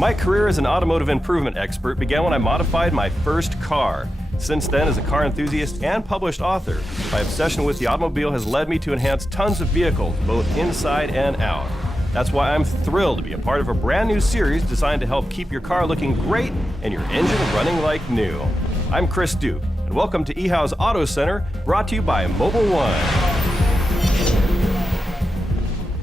My career as an automotive improvement expert began when I modified my first car. Since then, as a car enthusiast and published author, my obsession with the automobile has led me to enhance tons of vehicles, both inside and out. That's why I'm thrilled to be a part of a brand new series designed to help keep your car looking great and your engine running like new. I'm Chris Duke, and welcome to eHow's Auto Center, brought to you by Mobil 1.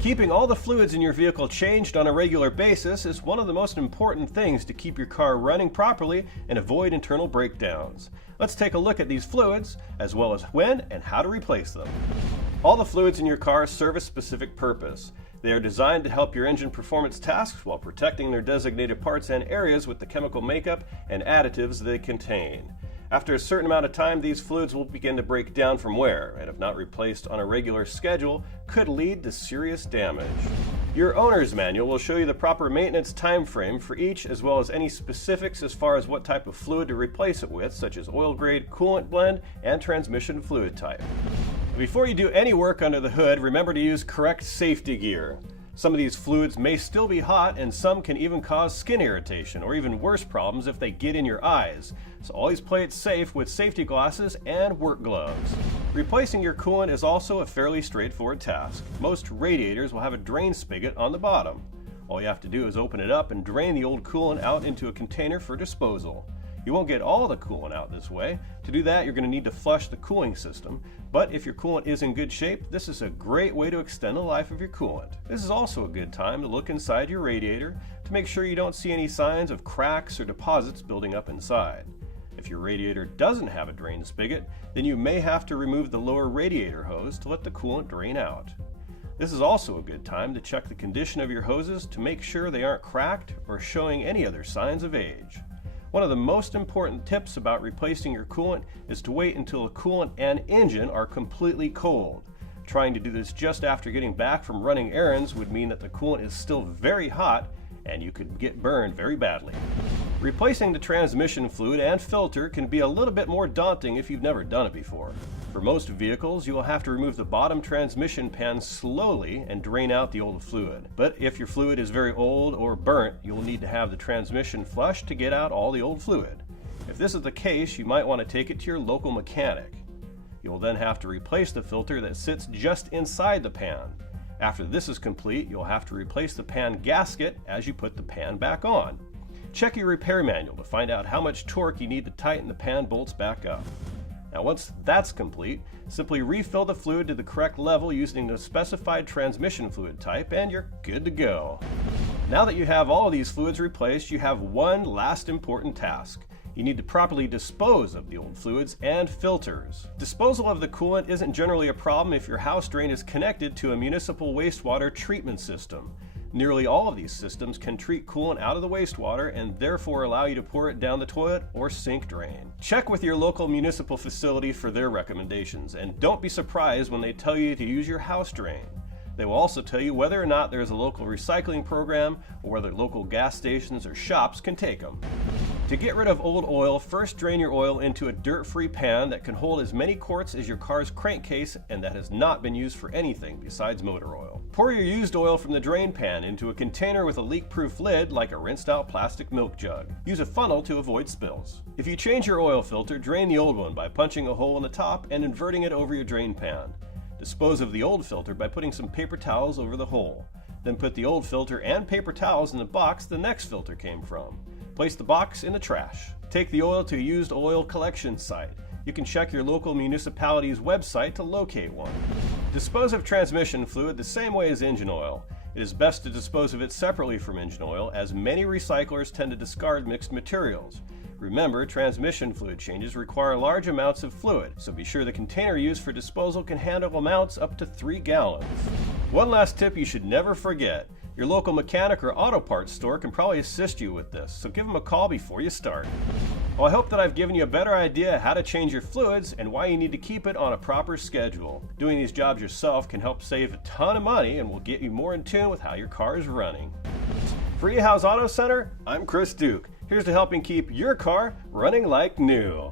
Keeping all the fluids in your vehicle changed on a regular basis is one of the most important things to keep your car running properly and avoid internal breakdowns. Let's take a look at these fluids, as well as when and how to replace them. All the fluids in your car serve a specific purpose. They are designed to help your engine perform its tasks while protecting their designated parts and areas with the chemical makeup and additives they contain. After a certain amount of time, these fluids will begin to break down from wear, and if not replaced on a regular schedule, could lead to serious damage. Your owner's manual will show you the proper maintenance time frame for each, as well as any specifics as far as what type of fluid to replace it with, such as oil grade, coolant blend, and transmission fluid type. Before you do any work under the hood, remember to use correct safety gear. Some of these fluids may still be hot, and some can even cause skin irritation or even worse problems if they get in your eyes. So always play it safe with safety glasses and work gloves. Replacing your coolant is also a fairly straightforward task. Most radiators will have a drain spigot on the bottom. All you have to do is open it up and drain the old coolant out into a container for disposal. You won't get all the coolant out this way. To do that, you're going to need to flush the cooling system. But if your coolant is in good shape, this is a great way to extend the life of your coolant. This is also a good time to look inside your radiator to make sure you don't see any signs of cracks or deposits building up inside. If your radiator doesn't have a drain spigot, then you may have to remove the lower radiator hose to let the coolant drain out. This is also a good time to check the condition of your hoses to make sure they aren't cracked or showing any other signs of age. One of the most important tips about replacing your coolant is to wait until the coolant and engine are completely cold. Trying to do this just after getting back from running errands would mean that the coolant is still very hot and you could get burned very badly. Replacing the transmission fluid and filter can be a little bit more daunting if you've never done it before. For most vehicles, you will have to remove the bottom transmission pan slowly and drain out the old fluid. But if your fluid is very old or burnt, you will need to have the transmission flushed to get out all the old fluid. If this is the case, you might want to take it to your local mechanic. You will then have to replace the filter that sits just inside the pan. After this is complete, you'll have to replace the pan gasket as you put the pan back on. Check your repair manual to find out how much torque you need to tighten the pan bolts back up. Now once that's complete, simply refill the fluid to the correct level using the specified transmission fluid type and you're good to go. Now that you have all of these fluids replaced, you have one last important task. You need to properly dispose of the old fluids and filters. Disposal of the coolant isn't generally a problem if your house drain is connected to a municipal wastewater treatment system. Nearly all of these systems can treat coolant out of the wastewater and therefore allow you to pour it down the toilet or sink drain. Check with your local municipal facility for their recommendations, and don't be surprised when they tell you to use your house drain. They will also tell you whether or not there is a local recycling program or whether local gas stations or shops can take them. To get rid of old oil, first drain your oil into a dirt-free pan that can hold as many quarts as your car's crankcase and that has not been used for anything besides motor oil. Pour your used oil from the drain pan into a container with a leak-proof lid like a rinsed-out plastic milk jug. Use a funnel to avoid spills. If you change your oil filter, drain the old one by punching a hole in the top and inverting it over your drain pan. Dispose of the old filter by putting some paper towels over the hole. Then put the old filter and paper towels in the box the next filter came from. Place the box in the trash. Take the oil to a used oil collection site. You can check your local municipality's website to locate one. Dispose of transmission fluid the same way as engine oil. It is best to dispose of it separately from engine oil, as many recyclers tend to discard mixed materials. Remember, transmission fluid changes require large amounts of fluid, so be sure the container used for disposal can handle amounts up to 3 gallons. One last tip you should never forget. Your local mechanic or auto parts store can probably assist you with this, so give them a call before you start. Well, I hope that I've given you a better idea how to change your fluids and why you need to keep it on a proper schedule. Doing these jobs yourself can help save a ton of money and will get you more in tune with how your car is running. For eHow's Auto Center, I'm Chris Duke. Here's to helping keep your car running like new.